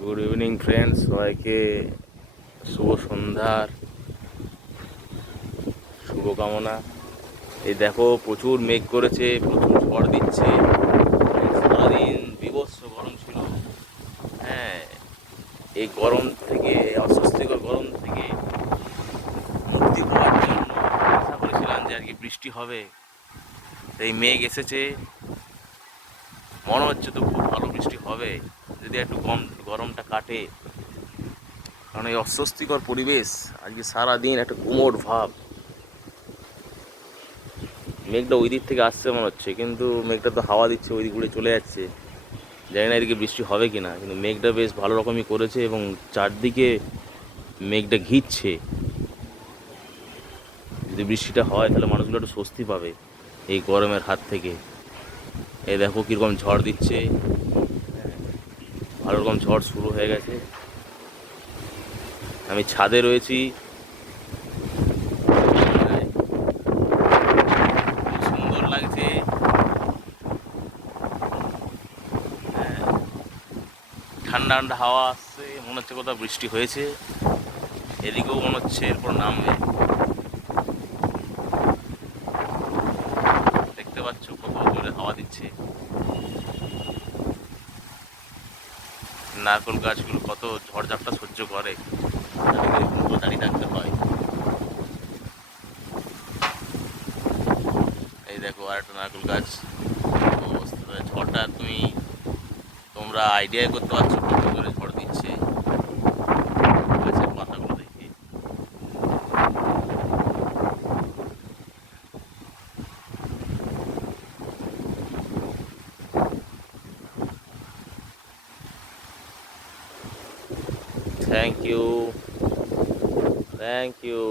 Good evening friends, সবাইকে শুভ সন্ধ্যার শুভকামনা। এই দেখো, প্রচুর মেঘ করেছে, প্রচুর ঝড় দিচ্ছে। সারাদিন বীভৎস গরম ছিল। হ্যাঁ, এই গরম থেকে, অস্বস্তিকর গরম থেকে মুক্তি পাওয়ার জন্য আশা করেছিলাম যে আর কি বৃষ্টি হবে। এই মেঘ এসেছে, মনে হচ্ছে তো খুব ভালো বৃষ্টি হবে যদি একটু কম গরমটা কাটে। কারণ এই অস্বস্তিকর পরিবেশ, আজকে সারাদিন একটা গুমোট ভাব। মেঘটা ওই দিক থেকে আসছে মনে হচ্ছে, কিন্তু মেঘটা তো হাওয়া দিচ্ছে, ওই দিক উড়ে চলে যাচ্ছে। জানি না এদিকে বৃষ্টি হবে কি না, কিন্তু মেঘটা বেশ ভালো রকমই করেছে এবং চারদিকে মেঘটা ঘিরছে। যদি বৃষ্টিটা হয় তাহলে মানুষগুলো একটু স্বস্তি পাবে এই গরমের হাত থেকে। এই দেখো কীরকম ঝড় দিচ্ছে, ভালো রকম ঝড় শুরু হয়ে গেছে। আমি ছাদে রয়েছি। খুব সুন্দর লাগছে। ঠান্ডা ঠান্ডা হাওয়া আসছে, মনে হচ্ছে কোথাও বৃষ্টি হয়েছে। এদিকেও মনে হচ্ছে এরপর নামবে। দেখতে পাচ্ছ কত জোরে হাওয়া দিচ্ছে। নারকেল গাছগুলো কত ঝড়ঝাপটা সহ্য করে, তাদেরকে মতো দাঁড়িয়ে থাকতে হয়। এই দেখো আর একটা নারকেল গাছ, অবস্থা ঝড়টা তোমরা আইডিয়াই করতে পারছো কত জোরে ঝড় দিচ্ছে গাছের পাতাগুলো দেখে। Thank you, thank you.